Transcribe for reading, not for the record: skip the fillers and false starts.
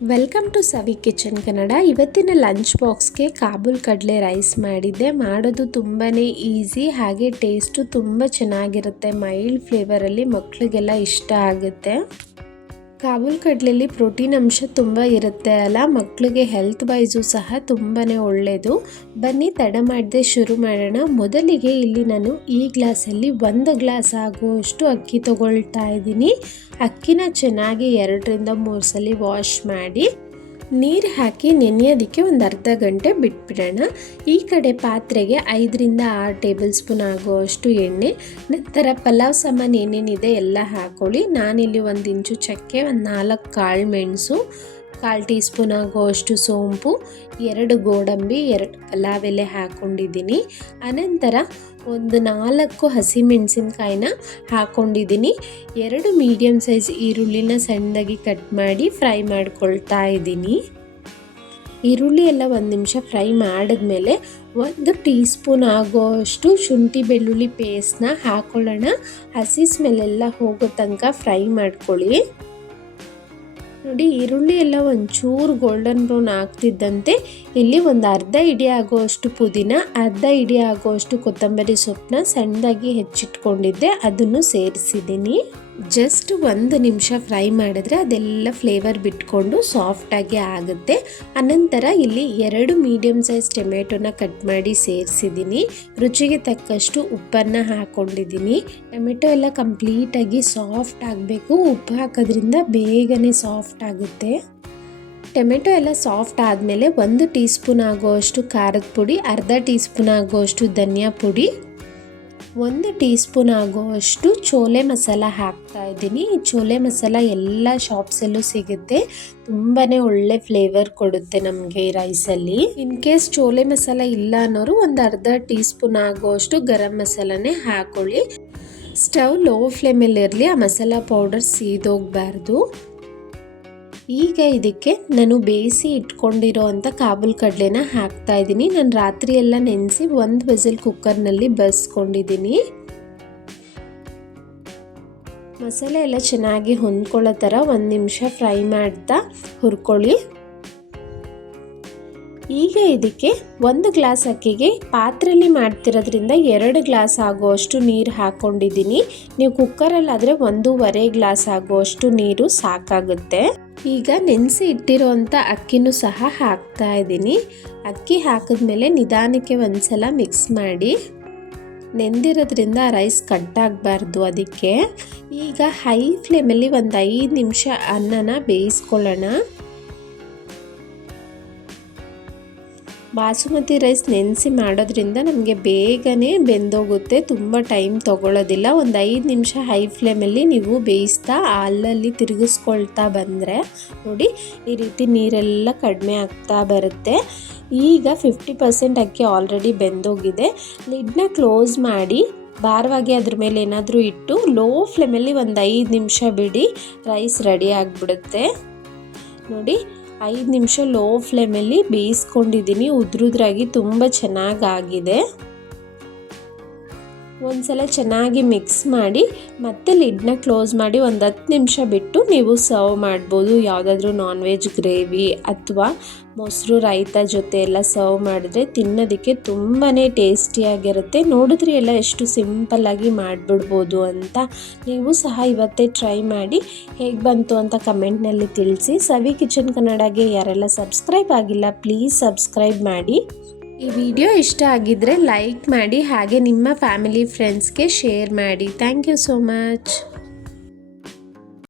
Welcome to Savi kitchen Kannada. ಇವತ್ತಿನ lunch ಬಾಕ್ಸ್ಗೆ ಕಾಬೂಲ್ ಕಡಲೆ ರೈಸ್ ಮಾಡಿದ್ದೆ. ಮಾಡೋದು ತುಂಬಾ ಈಸಿ, ಹಾಗೆ ಟೇಸ್ಟು ತುಂಬ ಚೆನ್ನಾಗಿರುತ್ತೆ. ಮೈಲ್ಡ್ ಫ್ಲೇವರಲ್ಲಿ ಮಕ್ಕಳಿಗೆಲ್ಲ ಇಷ್ಟ ಆಗುತ್ತೆ. ಕಾಬೂಲ್ ಕಡಲೆಯಲ್ಲಿ ಪ್ರೋಟೀನ್ ಅಂಶ ತುಂಬ ಇರುತ್ತೆ ಅಲ್ಲ, ಮಕ್ಕಳಿಗೆ ಹೆಲ್ತ್ ವೈಸು ಸಹ ತುಂಬಾ ಒಳ್ಳೆಯದು. ಬನ್ನಿ ತಡ ಮಾಡದೆ ಶುರು ಮಾಡೋಣ. ಮೊದಲಿಗೆ ಇಲ್ಲಿ ನಾನು ಈ ಗ್ಲಾಸಲ್ಲಿ 1 ಗ್ಲಾಸ್ ಆಗುವಷ್ಟು ಅಕ್ಕಿ ತಗೊಳ್ತಾ ಇದ್ದೀನಿ. ಅಕ್ಕಿನ ಚೆನ್ನಾಗಿ 2 ರಿಂದ 3 ಸಲ ವಾಶ್ ಮಾಡಿ ನೀರು ಹಾಕಿ ನೆನೆಯೋದಕ್ಕೆ ಒಂದು ಅರ್ಧ ಗಂಟೆ ಬಿಟ್ಬಿಡೋಣ. ಈ ಕಡೆ ಪಾತ್ರೆಗೆ 5 ರಿಂದ 6 ಟೇಬಲ್ ಸ್ಪೂನ್ ಆಗುವಷ್ಟು ಎಣ್ಣೆ, ನಂತರ ಪಲಾವ್ ಸಾಮಾನು ಏನೇನಿದೆ ಎಲ್ಲ ಹಾಕೊಳ್ಳಿ. ನಾನಿಲ್ಲಿ 1 ಇಂಚು ಚಕ್ಕೆ, ಒಂದು 4 ಕಾಳು ಮೆಣಸು, 1/4 ಟೀ ಸ್ಪೂನ್ ಆಗುವಷ್ಟು ಸೋಂಪು, 2 ಗೋಡಂಬಿ, 2 ಪಲಾವ್ ಎಲೆ ಹಾಕ್ಕೊಂಡಿದ್ದೀನಿ. ಅನಂತರ ಒಂದು 4 ಹಸಿಮೆಣಸಿನ್ಕಾಯಿನ ಹಾಕ್ಕೊಂಡಿದ್ದೀನಿ. 2 ಮೀಡಿಯಮ್ ಸೈಜ್ ಈರುಳ್ಳಿನ ಸಣ್ಣದಾಗಿ ಕಟ್ ಮಾಡಿ ಫ್ರೈ ಮಾಡ್ಕೊಳ್ತಾ ಇದ್ದೀನಿ. ಈರುಳ್ಳಿ ಎಲ್ಲ 1 ನಿಮಿಷ ಫ್ರೈ ಮಾಡಿದ್ಮೇಲೆ 1 ಟೀ ಸ್ಪೂನ್ ಆಗೋಷ್ಟು ಶುಂಠಿ ಬೆಳ್ಳುಳ್ಳಿ ಪೇಸ್ಟ್ನ ಹಾಕೊಳ್ಳೋಣ. ಹಸಿ ಸ್ಮೆಲ್ಲೆಲ್ಲ ಹೋಗೋ ತನಕ ಫ್ರೈ ಮಾಡ್ಕೊಳ್ಳಿ. ನೋಡಿ, ಈರುಳ್ಳಿ ಎಲ್ಲ ಒಂಚೂರು ಗೋಲ್ಡನ್ ಬ್ರೌನ್ ಆಗ್ತಿದ್ದಂತೆ ಇಲ್ಲಿ ಒಂದು ಅರ್ಧ ಹಿಡಿ ಆಗುವಷ್ಟು ಪುದೀನ, ಅರ್ಧ ಹಿಡಿ ಆಗುವಷ್ಟು ಕೊತ್ತಂಬರಿ ಸೊಪ್ಪನ್ನ ಸಣ್ಣದಾಗಿ ಹೆಚ್ಚಿಟ್ಕೊಂಡಿದ್ದೆ, ಅದನ್ನು ಸೇರಿಸಿದ್ದೀನಿ. ಜಸ್ಟ್ 1 ನಿಮಿಷ ಫ್ರೈ ಮಾಡಿದ್ರೆ ಅದೆಲ್ಲ ಫ್ಲೇವರ್ ಬಿಟ್ಕೊಂಡು ಸಾಫ್ಟಾಗಿ ಆಗುತ್ತೆ. ಅನಂತರ ಇಲ್ಲಿ 2 ಮೀಡಿಯಮ್ ಸೈಜ್ ಟೊಮೆಟೊನ ಕಟ್ ಮಾಡಿ ಸೇರಿಸಿದ್ದೀನಿ. ರುಚಿಗೆ ತಕ್ಕಷ್ಟು ಉಪ್ಪನ್ನು ಹಾಕ್ಕೊಂಡಿದ್ದೀನಿ. ಟೊಮೆಟೊ ಎಲ್ಲ ಕಂಪ್ಲೀಟಾಗಿ ಸಾಫ್ಟ್ ಆಗಬೇಕು. ಉಪ್ಪು ಹಾಕೋದ್ರಿಂದ ಬೇಗನೆ ಸಾಫ್ಟ್ ಆಗುತ್ತೆ. ಟೊಮೆಟೊ ಎಲ್ಲ ಸಾಫ್ಟ್ ಆದಮೇಲೆ 1 ಟೀ ಸ್ಪೂನ್ ಆಗುವಷ್ಟು ಖಾರದ ಪುಡಿ, ಅರ್ಧ ಟೀ ಸ್ಪೂನ್ ಆಗುವಷ್ಟು ಧನಿಯಾ ಪುಡಿ, 1 ಟೀ ಸ್ಪೂನ್ ಆಗುವಷ್ಟು ಚೋಲೆ ಮಸಾಲ ಹಾಕ್ತಾ ಇದ್ದೀನಿ. ಈ ಚೋಲೆ ಮಸಾಲ ಎಲ್ಲ ಶಾಪ್ಸಲ್ಲೂ ಸಿಗುತ್ತೆ, ತುಂಬಾ ಒಳ್ಳೆ ಫ್ಲೇವರ್ ಕೊಡುತ್ತೆ ನಮಗೆ ಈ ರೈಸಲ್ಲಿ. ಇನ್ ಕೇಸ್ ಚೋಲೆ ಮಸಾಲ ಇಲ್ಲ ಅನ್ನೋರು ಒಂದು ಅರ್ಧ ಟೀ ಸ್ಪೂನ್ ಆಗುವಷ್ಟು ಗರಂ ಮಸಾಲನೇ ಹಾಕೊಳ್ಳಿ. ಸ್ಟವ್ ಲೋ ಫ್ಲೇಮಲ್ಲಿ ಇರಲಿ, ಆ ಮಸಾಲ ಪೌಡರ್ ಸೀದೋಗಬಾರ್ದು. ಈಗ ಇದಕ್ಕೆ ನಾನು ಬೇಯಿಸಿ ಇಟ್ಕೊಂಡಿರೋ ಅಂಥ ಕಾಬೂಲ್ ಕಡಲೆನ ಹಾಕ್ತಾ ಇದ್ದೀನಿ. ನಾನು ರಾತ್ರಿ ಎಲ್ಲ ನೆನೆಸಿ 1 ವಿಸಿಲ್ ಕುಕ್ಕರ್ನಲ್ಲಿ ಬೇಯಿಸ್ಕೊಂಡಿದ್ದೀನಿ. ಮಸಾಲೆ ಎಲ್ಲ ಚೆನ್ನಾಗಿ ಹೊಂದ್ಕೊಳ್ಳೋ ಥರ 1 ನಿಮಿಷ ಫ್ರೈ ಮಾಡ್ತಾ ಹುರ್ಕೊಳ್ಳಿ. ಈಗ ಇದಕ್ಕೆ 1 ಗ್ಲಾಸ್ ಅಕ್ಕಿಗೆ ಪಾತ್ರೆಯಲ್ಲಿ ಮಾಡ್ತಿರೋದ್ರಿಂದ 2 ಗ್ಲಾಸ್ ಆಗುವಷ್ಟು ನೀರು ಹಾಕ್ಕೊಂಡಿದ್ದೀನಿ. ನೀವು ಕುಕ್ಕರಲ್ಲಾದರೆ 1.5 ಗ್ಲಾಸ್ ಆಗುವಷ್ಟು ನೀರು ಸಾಕಾಗುತ್ತೆ. ಈಗ ನೆನೆಸಿ ಇಟ್ಟಿರೋವಂಥ ಅಕ್ಕಿನೂ ಸಹ ಹಾಕ್ತಾ ಇದ್ದೀನಿ. ಅಕ್ಕಿ ಹಾಕಿದ್ಮೇಲೆ ನಿಧಾನಕ್ಕೆ ಒಂದ್ಸಲ ಮಿಕ್ಸ್ ಮಾಡಿ. ನೆಂದಿರೋದ್ರಿಂದ ರೈಸ್ ಕಟ್ಟಾಗಬಾರ್ದು, ಅದಕ್ಕೆ ಈಗ ಹೈ ಫ್ಲೇಮಲ್ಲಿ ಒಂದು 5 ನಿಮಿಷ ಅನ್ನನ ಬೇಯಿಸ್ಕೊಳ್ಳೋಣ. ಬಾಸುಮತಿ ರೈಸ್ ನೆನೆಸಿ ಮಾಡೋದ್ರಿಂದ ನಮಗೆ ಬೇಗನೆ ಬೆಂದೋಗುತ್ತೆ, ತುಂಬ ಟೈಮ್ ತೊಗೊಳ್ಳೋದಿಲ್ಲ. ಒಂದು 5 ನಿಮಿಷ ಹೈ ಫ್ಲೇಮಲ್ಲಿ ನೀವು ಬೇಯಿಸ್ತಾ ಅಲ್ಲಲ್ಲಿ ತಿರುಗಿಸ್ಕೊಳ್ತಾ ಬಂದರೆ ನೋಡಿ ಈ ರೀತಿ ನೀರೆಲ್ಲ ಕಡಿಮೆ ಆಗ್ತಾ ಬರುತ್ತೆ. ಈಗ 50% ಅಕ್ಕಿ ಆಲ್ರೆಡಿ ಬೆಂದೋಗಿದೆ. ಲಿಡ್ನ ಕ್ಲೋಸ್ ಮಾಡಿ ಭಾರವಾಗಿ ಅದ್ರ ಮೇಲೆ ಏನಾದರೂ ಇಟ್ಟು ಲೋ ಫ್ಲೇಮಲ್ಲಿ ಒಂದು 5 ನಿಮಿಷ ಬಿಡಿ, ರೈಸ್ ರೆಡಿ ಆಗಿಬಿಡುತ್ತೆ. ನೋಡಿ 5 ನಿಮಿಷ ಲೋ ಫ್ಲೇಮಲ್ಲಿ ಬೇಯಿಸ್ಕೊಂಡಿದ್ದೀನಿ. ಉದ್ರುದ್ರಾಗಿ ತುಂಬ ಚೆನ್ನಾಗಾಗಿದೆ. ಒಂದ್ಸಲ ಚೆನ್ನಾಗಿ ಮಿಕ್ಸ್ ಮಾಡಿ ಮತ್ತೆ ಲಿಡ್ನ ಕ್ಲೋಸ್ ಮಾಡಿ ಒಂದು 10 ನಿಮಿಷ ಬಿಟ್ಟು ನೀವು ಸರ್ವ್ ಮಾಡ್ಬೋದು. ಯಾವುದಾದ್ರೂ ನಾನ್ ವೆಜ್ ಗ್ರೇವಿ ಅಥವಾ ಮೊಸರು ರೈತ ಜೊತೆ ಎಲ್ಲ ಸರ್ವ್ ಮಾಡಿದ್ರೆ ತಿನ್ನೋದಕ್ಕೆ ತುಂಬಾ ಟೇಸ್ಟಿಯಾಗಿರುತ್ತೆ. ನೋಡಿದ್ರಿ ಎಲ್ಲ ಎಷ್ಟು ಸಿಂಪಲ್ಲಾಗಿ ಮಾಡಿಬಿಡ್ಬೋದು ಅಂತ. ನೀವು ಸಹ ಇವತ್ತೇ ಟ್ರೈ ಮಾಡಿ ಹೇಗೆ ಬಂತು ಅಂತ ಕಮೆಂಟ್ನಲ್ಲಿ ತಿಳಿಸಿ. ಸವಿ ಕಿಚನ್ ಕನ್ನಡಗೆ ಯಾರೆಲ್ಲ ಸಬ್ಸ್ಕ್ರೈಬ್ ಆಗಿಲ್ಲ ಪ್ಲೀಸ್ ಸಬ್ಸ್ಕ್ರೈಬ್ ಮಾಡಿ. ಈ ವಿಡಿಯೋ ಇಷ್ಟ ಆಗಿದ್ದರೆ ಲೈಕ್ ಮಾಡಿ, ಹಾಗೆ ನಿಮ್ಮ ಫ್ಯಾಮಿಲಿ ಫ್ರೆಂಡ್ಸ್ಗೆ ಶೇರ್ ಮಾಡಿ. Thank you so much.